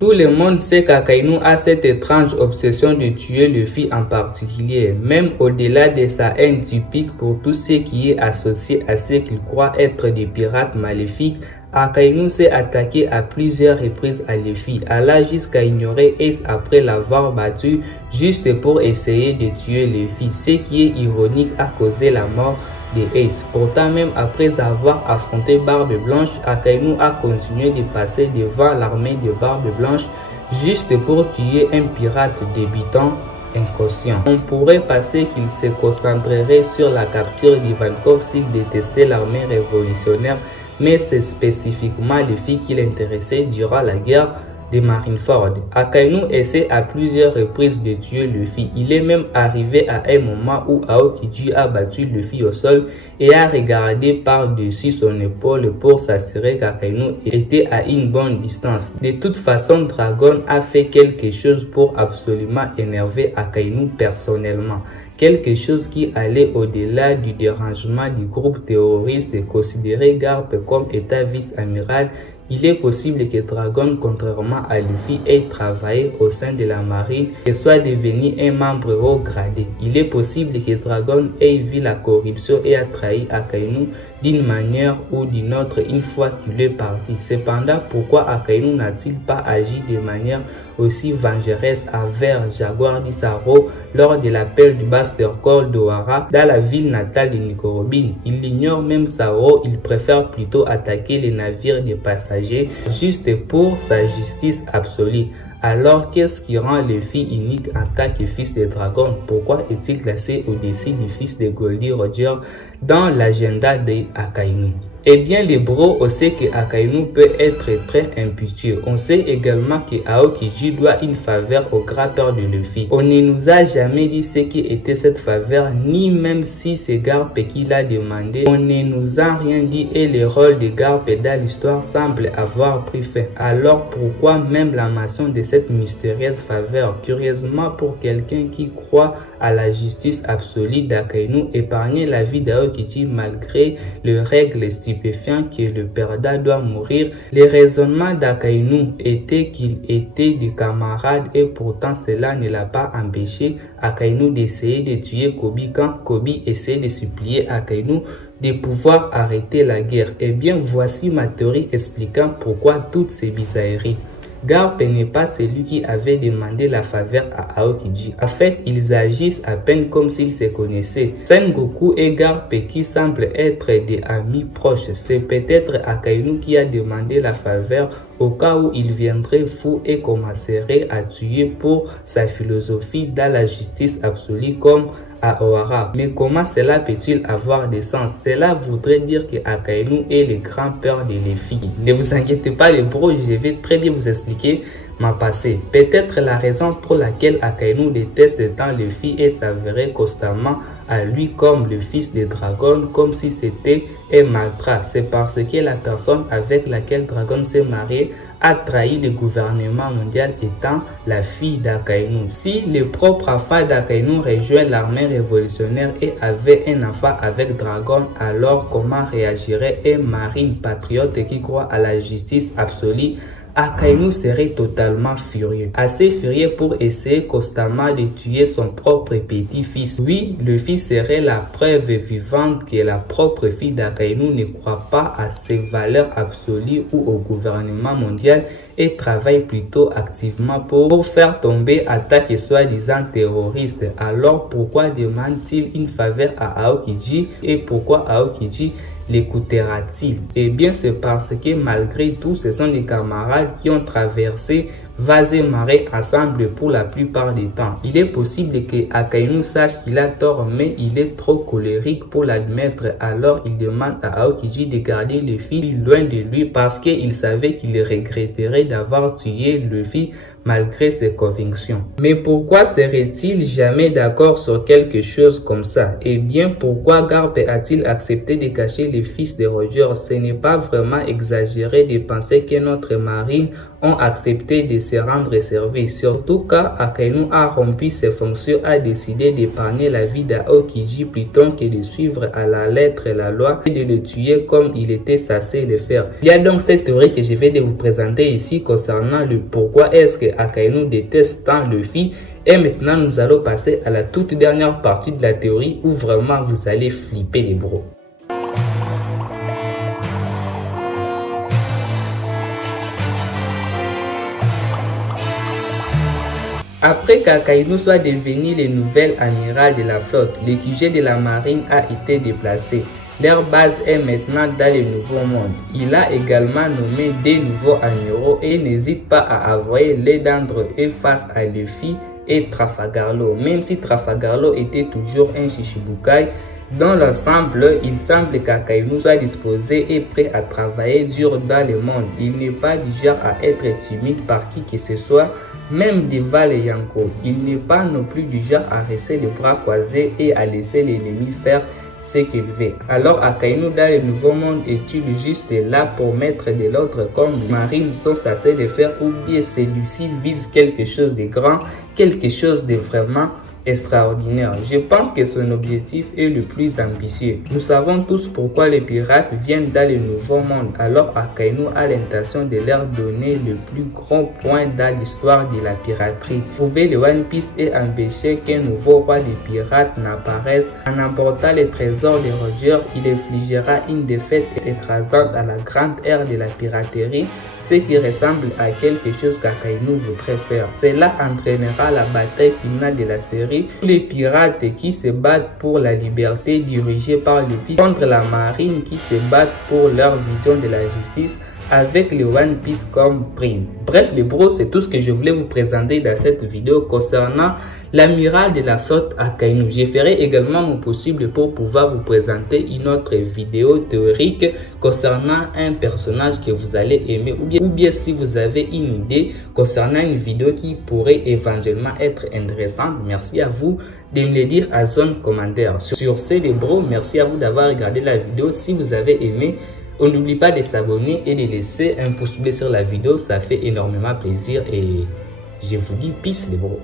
Tout le monde sait qu'Akainu a cette étrange obsession de tuer Luffy en particulier, même au-delà de sa haine typique pour tout ce qui est associé à ce qu'il croit être des pirates maléfiques. Akainu s'est attaqué à plusieurs reprises à Luffy, allant jusqu'à ignorer Ace après l'avoir battu juste pour essayer de tuer Luffy, ce qui est ironique a causé la mort de Ace. Pourtant, même après avoir affronté Barbe Blanche, Akainu a continué de passer devant l'armée de Barbe Blanche juste pour tuer un pirate débutant inconscient. On pourrait penser qu'il se concentrerait sur la capture d'Ivankov s'il détestait l'armée révolutionnaire, mais c'est spécifiquement Luffy qui l'intéressait durant la guerre de Marineford. Akainu essaie à plusieurs reprises de tuer Luffy. Il est même arrivé à un moment où Aokiji a battu Luffy au sol et a regardé par-dessus son épaule pour s'assurer qu'Akainu était à une bonne distance. De toute façon, Dragon a fait quelque chose pour absolument énerver Akainu personnellement. Quelque chose qui allait au-delà du dérangement du groupe terroriste de considérer Garp comme état vice-amiral. Il est possible que Dragon, contrairement à Luffy, ait travaillé au sein de la marine et soit devenu un membre haut gradé. Il est possible que Dragon ait vu la corruption et a trahi Akainu d'une manière ou d'une autre une fois qu'il est parti. Cependant, pourquoi Akainu n'a-t-il pas agi de manière aussi vengeresse envers Jaguar d'Isaro lors de l'appel du Master Call d'Ohara dans la ville natale de Nico Robin? Il ignore même Zoro, il préfère plutôt attaquer les navires de passagers juste pour sa justice absolue. Alors, qu'est-ce qui rend Luffy unique en tant que fils de dragon? Pourquoi est-il classé au-dessus du fils de Goldie Roger dans l'agenda de Akainu? Eh bien, les bros, on sait que Akainu peut être très impétueux. On sait également que Aokiji doit une faveur au grand-père de Luffy. On ne nous a jamais dit ce qui était cette faveur, ni même si c'est Garp qui l'a demandé. On ne nous a rien dit et le rôle de Garp dans l'histoire semble avoir pris fin. Alors pourquoi même la mention de cette mystérieuse faveur? Curieusement, pour quelqu'un qui croit à la justice absolue d'Akainu, épargner la vie d'Aokiji malgré les règles stupéfiant que le perdant doit mourir. Le raisonnement d'Akainu était qu'il était des camarades et pourtant cela ne l'a pas empêché Akainu d'essayer de tuer Koby quand Koby essayait de supplier Akainu de pouvoir arrêter la guerre. Eh bien, voici ma théorie expliquant pourquoi toutes ces bizarreries. Garp n'est pas celui qui avait demandé la faveur à Aokiji. En fait, ils agissent à peine comme s'ils se connaissaient. Sengoku et Garp qui semblent être des amis proches. C'est peut-être Akainu qui a demandé la faveur au cas où il viendrait fou et commencerait à tuer pour sa philosophie dans la justice absolue comme à Ohara. Mais comment cela peut-il avoir des sens? Cela voudrait dire que Akainu est le grand-père de Luffy. Ne vous inquiétez pas les bros, je vais très bien vous expliquer ma passée. Peut-être la raison pour laquelle Akainu déteste tant Luffy et s'avérait constamment à lui comme le fils de Dragon, comme si c'était un maltrat. C'est parce que la personne avec laquelle Dragon s'est marié a trahi le gouvernement mondial étant la fille d'Akainu. Si le propre enfant d'Akainu rejoint l'armée révolutionnaire et avait un enfant avec Dragon, alors comment réagirait un marine patriote qui croit à la justice absolue? Akainu serait totalement furieux, assez furieux pour essayer constamment de tuer son propre petit-fils. Oui, le fils serait la preuve vivante que la propre fille d'Akainu ne croit pas à ses valeurs absolues ou au gouvernement mondial et travaille plutôt activement pour faire tomber attaques soi-disant terroristes. Alors pourquoi demande-t-il une faveur à Aokiji et pourquoi Aokiji l'écoutera-t-il? Eh bien, c'est parce que malgré tout, ce sont des camarades qui ont traversé vases et marées ensemble pour la plupart du temps. Il est possible que Akainu sache qu'il a tort, mais il est trop colérique pour l'admettre. Alors, il demande à Aokiji de garder Luffy loin de lui parce qu'il savait qu'il regretterait d'avoir tué Luffy malgré ses convictions. Mais pourquoi serait-il jamais d'accord sur quelque chose comme ça? Eh bien, pourquoi Garp a-t-il accepté de cacher les fils de Roger? Ce n'est pas vraiment exagéré de penser que notre marine ont accepté de se rendre service, surtout quand Akainu a rompu ses fonctions, a décidé d'épargner la vie d'Aokiji plutôt que de suivre à la lettre la loi et de le tuer comme il était censé le faire. Il y a donc cette théorie que je vais de vous présenter ici concernant le pourquoi est-ce que Akainu déteste tant Luffy. Et maintenant nous allons passer à la toute dernière partie de la théorie où vraiment vous allez flipper les bros. Après qu'Akainu soit devenu le nouvel amiral de la flotte, le QG de la marine a été déplacé. Leur base est maintenant dans le nouveau monde. Il a également nommé des nouveaux amiraux et n'hésite pas à envoyer les d'entre eux face à Luffy et Trafalgar-Law. Même si Trafalgar-Law était toujours un Shichibukai, dans l'ensemble, il semble qu'Akainu soit disposé et prêt à travailler dur dans le monde. Il n'est pas du genre à être timide par qui que ce soit, même devant les Yonko. Il n'est pas non plus du genre à rester les bras croisés et à laisser l'ennemi faire ce qu'il veut. Alors Akainu dans le nouveau monde est-il juste là pour mettre de l'autre comme les marines sont censés le faire, ou bien celui-ci vise quelque chose de grand, quelque chose de vraiment extraordinaire? Je pense que son objectif est le plus ambitieux. Nous savons tous pourquoi les pirates viennent dans le nouveau monde, alors Akainu a l'intention de leur donner le plus grand point dans l'histoire de la piraterie. Trouver le One Piece et empêcher qu'un nouveau roi des pirates n'apparaisse. En emportant les trésors de Roger, il infligera une défaite écrasante à la grande ère de la piraterie, ce qui ressemble à quelque chose qu'Akainu voudrait faire. Cela entraînera la bataille finale de la série. Tous les pirates qui se battent pour la liberté dirigés par Luffy contre la marine qui se battent pour leur vision de la justice avec le One Piece comme prime. Bref les bros, c'est tout ce que je voulais vous présenter dans cette vidéo concernant l'amiral de la flotte Akainu. Je ferai également mon possible pour pouvoir vous présenter une autre vidéo théorique concernant un personnage que vous allez aimer, ou bien si vous avez une idée concernant une vidéo qui pourrait éventuellement être intéressante, merci à vous de me le dire à zone commentaire. Sur ce les bros, merci à vous d'avoir regardé la vidéo. Si vous avez aimé, on n'oublie pas de s'abonner et de laisser un pouce bleu sur la vidéo, ça fait énormément plaisir et je vous dis peace les bros.